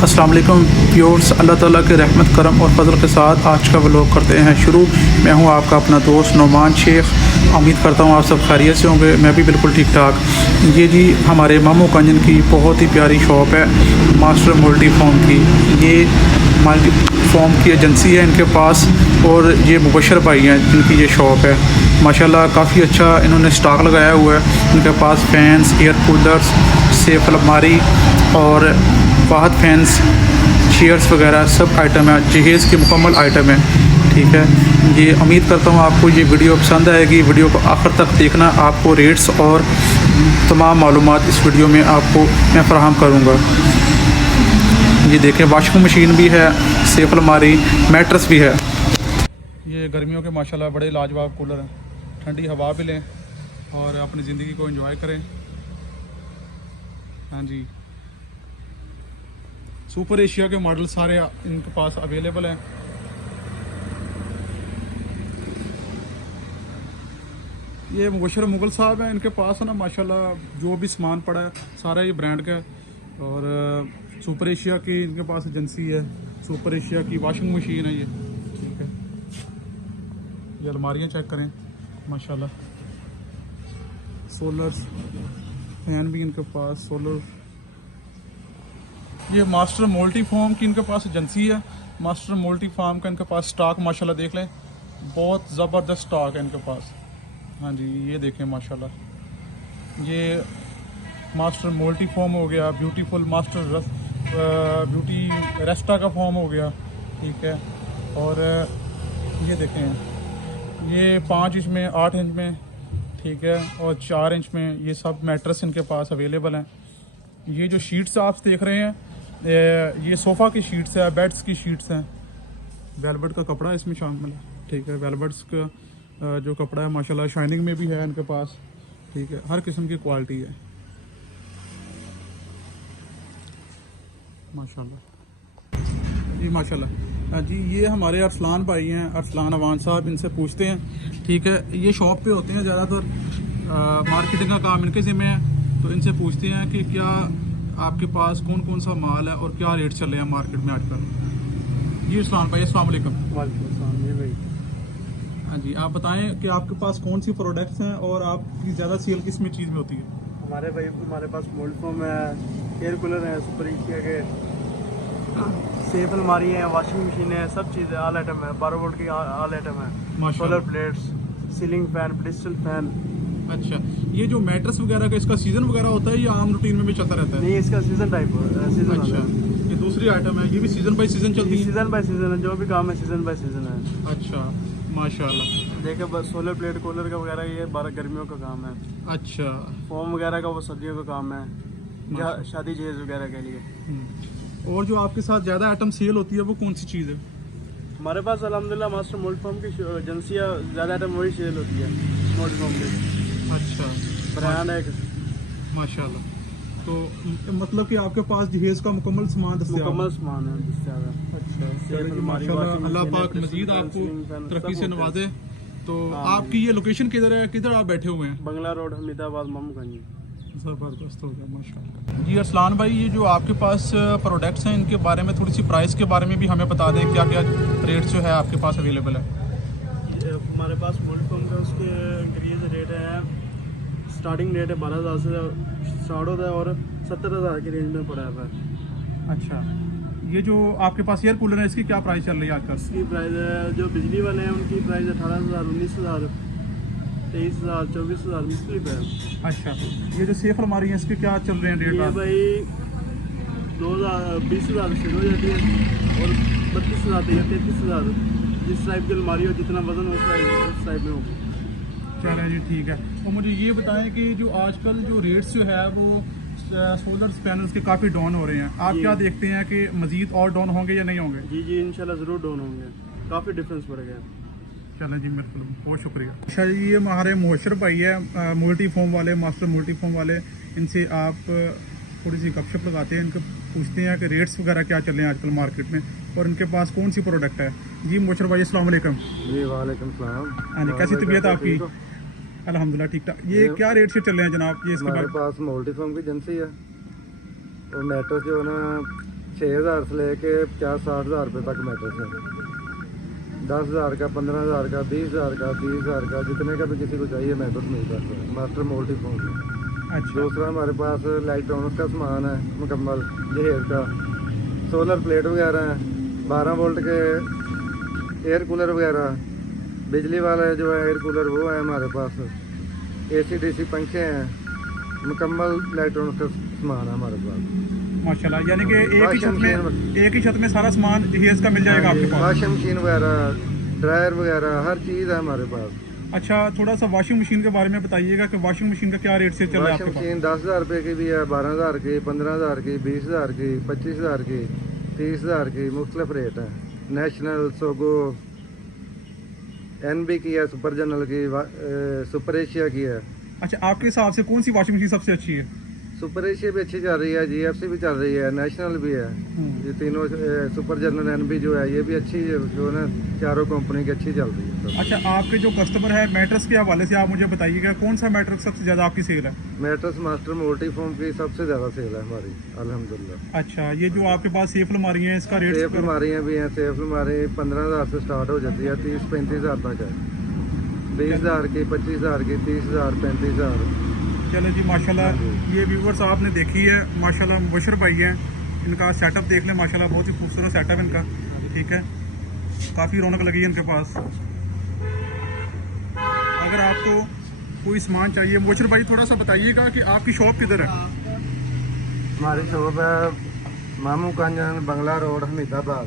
अस्सलाम वालेकुम व्यूअर्स, अल्लाह ताला के रहमत करम और फजल के साथ आज का व्लॉग करते हैं शुरू। मैं हूं आपका अपना दोस्त नोमान शेख। उम्मीद करता हूं आप सब खैरियत से होंगे। मैं भी बिल्कुल ठीक ठाक। ये जी हमारे मामू कंजन की बहुत ही प्यारी शॉप है, मास्टर मल्टी फॉर्म की। ये मल्टी फॉर्म की एजेंसी है इनके पास, और ये मुबशर भाई हैं जिनकी ये शॉप है। माशाल्लाह काफ़ी अच्छा इन्होंने स्टॉक लगाया हुआ है। इनके पास फैंस, एयर कूलर्स, सेफ अलमारी और वाहद फैंस, चेयर्स वगैरह सब आइटम है, जहेज़ के मुकम्मल आइटम है। ठीक है, ये उम्मीद करता हूँ आपको ये वीडियो पसंद आएगी। वीडियो को आखिर तक देखना, आपको रेट्स और तमाम मालूमात इस वीडियो में आपको मैं फराहम करूँगा। ये देखें, वॉशिंग मशीन भी है, सेफ अलमारी, मैट्रेस भी है। ये गर्मियों के माशाल्लाह बड़े लाजवाब कूलर हैं। ठंडी हवा भी लें और अपनी ज़िंदगी को एंजॉय करें। हाँ जी, सुपर एशिया के मॉडल सारे इनके पास अवेलेबल हैं। ये मुबशर मुगल साहब हैं, इनके पास है ना माशाल्लाह जो भी सामान पड़ा है सारा ये ब्रांड का है। और सुपर एशिया की इनके पास एजेंसी है, सुपर एशिया की वॉशिंग मशीन है ये। ठीक है, ये अलमारियाँ चेक करें माशाल्लाह। सोलर फैन भी इनके पास, सोलर। ये मास्टर मल्टी फॉर्म की इनके पास एजेंसी है। मास्टर मल्टी फॉर्म का इनके पास स्टॉक माशाल्लाह देख लें, बहुत ज़बरदस्त स्टॉक है इनके पास। हाँ जी, ये देखें माशाल्लाह। ये मास्टर मल्टी फॉर्म हो गया, ब्यूटीफुल मास्टर ब्यूटी रेस्टा का फॉर्म हो गया। ठीक है, और ये देखें, ये 5 इंच में, 8 इंच में, ठीक है, और 4 इंच में, ये सब मैट्रेस इनके पास अवेलेबल हैं। ये जो शीट्स आप देख रहे हैं, ये सोफ़ा की शीट्स है, बेड्स की शीट्स हैं। वेलवेट का कपड़ा इसमें शामिल है। ठीक है, वेलवेट्स का जो कपड़ा है माशाल्लाह शाइनिंग में भी है इनके पास। ठीक है, हर किस्म की क्वालिटी है माशाल्लाह जी। माशाल्लाह जी, ये हमारे अरसलान भाई हैं, अरसलान अवान साहब, इनसे पूछते हैं। ठीक है, ये शॉप पे होते हैं ज़्यादातर, मार्केटिंग का काम इनके ज़िम्मे है। तो इनसे पूछते हैं कि क्या आपके पास कौन कौन सा माल है और क्या रेट चल रहे हैं मार्केट में आजकल। जी अरसलान भाई, अस्सलाम वालेकुम। भाई, हाँ जी, आप बताएं कि आपके पास कौन सी प्रोडक्ट्स हैं और आपकी ज़्यादा सेल किस में चीज़ में होती है। हमारे पास मोल्ड फोम है, एयर कूलर है, सुपर एशिया के, सेफ अलमारी है, वॉशिंग मशीन है, सब चीज़ है, ऑल आइटम है, 12 वोल्ट की ऑल आइटम है, solar plates, ceiling fan, pedestal fan. अच्छा, ये जो मैट्रेस वगैरह का इसका सीजन वगैरह होता है या आम रूटीन में भी चलता रहता है? नहीं, इसका सीजन टाइप सीजन। अच्छा, ये दूसरी आइटम है, ये भी सीजन बाय सीजन चलती है? सीजन बाय सीजन है, जो भी काम है सीजन बाय सीजन है। अच्छा माशाल्लाह। देखिए बस सोलर प्लेट कूलर का वगैरह ये 12 गर्मियों का काम है। अच्छा, फोम वगैरह का वो सर्दियों का काम है, शादी जहेज वगैरह के लिए। और जो आपके साथ ज़्यादा आइटम सेल होती है वो कौन सी चीज़ है? हमारे पास अल्हम्दुलिल्लाह मास्टर मोल्ड फॉर्म की एजेंसियाँ ज़्यादा आइटम वही सेल होती है, मोल्ड फॉर्म की। अच्छा, ब्रांड है माशाल्लाह। तो मतलब कि आपके पास जहेज़ का मुकम्मल सामान दस्तयाब है? मुकम्मल सामान है दस्तयाब। अच्छा, चलिए माशाल्लाह, अल्लाह पाक मजीद आपको तरक्की से नवाजे। तो आपकी ये लोकेशन किधर है, किधर आप बैठे हुए हैं? बंगला रोड, हमीदाबाद, मामूगंज। ज़बरदस्त हो गया माशाल्लाह। जी अरसलान भाई, ये जो आपके पास प्रोडक्ट्स हैं इनके बारे में थोड़ी सी प्राइस के बारे में भी हमें बता दें, क्या क्या रेट जो है आपके पास अवेलेबल है? हमारे पास मोल्ड फॉर्म का उसके इंक्रीज रेट है, स्टार्टिंग रेट है 12,000 से स्टार्ट होता है और 70,000 की रेंज में पड़ा है। अच्छा, ये जो आपके पास एयर कूलर है इसकी क्या प्राइस चल रही है आजकल? इसकी प्राइस है, जो बिजली वाले हैं उनकी प्राइस 18,000, 19,000, 23,000, 24,000 मुख्तलिफ है। अच्छा, ये जो सेफ अलमारी है इसके क्या चल रहे हैं रेट? ये भाई 20,000 से हो जाती है और 32,000 या 33,000, जिस टाइप की अलमारी हो, जितना वजन हो उस टाइप में होगी। चलें जी, ठीक है। और मुझे ये बताएं कि जो आजकल जो रेट्स जो है वो सोलर पैनल्स के काफ़ी डाउन हो रहे हैं, आप क्या देखते हैं कि मज़ीद और डाउन होंगे या नहीं होंगे? जी इंशाल्लाह ज़रूर डाउन होंगे, काफ़ी डिफरेंस पड़ गया। चलें जी, बिल्कुल, बहुत शुक्रिया। अच्छा जी, ये हमारे मुबशर भाई है, मल्टी फॉर्म वाले, मास्टर मल्टी फॉर्म वाले। इनसे आप थोड़ी सी गपशप लगाते हैं, इनको पूछते हैं कि रेट्स वगैरह क्या चल रहे हैं आजकल मार्केट में और इनके पास कौन सी प्रोडक्ट है। जी मुबशर भाई, अस्सलाम वालेकुम। जी वालेकुम सलाम। हाँ जी, कैसी तबीयत आपकी? अल्हम्दुलिल्लाह ठीक ठाक। ये क्या रेट से चल रहे हैं जनाब? ये इसके हमारे बाद पास मल्टी फॉर्म की एजेंसी है और मैट्रेस जो है ना 6,000 से लेके 50-60,000 रुपये तक मैट्रेस है। 10,000 का, 15,000 का, 20,000 का, 30,000 का, जितने का भी किसी को चाहिए मैट्रेस मिल जाता है मास्टर मोल्टी फोम में। अच्छा दूसरा हमारे पास इलेक्ट्रॉनिक्स का सामान है मुकम्मल जहेज का, सोलर प्लेट वगैरह हैं, 12 वोल्ट के एयर कूलर वगैरह, बिजली वाले जो है एयर कूलर वो है हमारे पास, AC/DC पंखे हैं, मुकम्मल इलेक्ट्रॉनिक्स का सामान है हमारे पास माशाल्लाह। यानी कि एक ही छत में सारा सामान जहेज का मिल जाएगा आपके पास। वॉशिंग मशीन वगैरह, ड्रायर वगैरह, हर चीज़ है हमारे पास। अच्छा, थोड़ा सा वॉशिंग मशीन के बारे में बताइएगा कि वॉशिंग मशीन का क्या रेट से चल रहा है वॉशिंग आपके पास? मशीन 10,000 रुपये की भी है, 12,000 की, 15,000 की, 20,000 की, 25,000 की, 30,000 की, मुख्तलिफ रेट है। नेशनल, सोगो, NB की है, सुपर जनरल की, सुपर एशिया की है। अच्छा, आपके हिसाब से कौन सी वॉशिंग मशीन सबसे अच्छी है? सुपर एशिया भी अच्छी चल रही है, GFC भी चल रही है, नेशनल भी है। ये तीनों सुपर जनरल NB जो है ये भी अच्छी है, जो है ना चारों कंपनी की अच्छी चल रही है सब। अच्छा, आपके जो कस्टमर है मैट्रेस के हवाले से आप मुझे बताइएगा कौन सा मैट्रेस सबसे ज़्यादा आपकी सेल है? मैट्रेस मास्टर मोल्टी फोम की सबसे ज़्यादा सेल है हमारी अल्हम्दुलिल्लाह। अच्छा, ये जो आपके पास सेफ अलमारी है इसका रेट? सेफ अलमारियाँ भी हैं, सेफ अलमारी 15,000 से स्टार्ट हो जाती है, 30-35,000 तक है, 20,000 की, 25,000 की, 30,000, 35,000। चलो जी माशाल्लाह। ये व्यूवर्स आपने देखी है माशाल्लाह, मुबशर भाई हैं, इनका सेटअप देख लें माशाल्लाह, बहुत ही खूबसूरत सेटअप इनका, ठीक है, काफ़ी रौनक लगी है इनके पास। अगर आपको कोई सामान चाहिए, मुबशर भाई थोड़ा सा बताइएगा कि आपकी शॉप किधर है? हमारी शॉप है मामू कांजन, बंगला रोड, हमीदाबाद।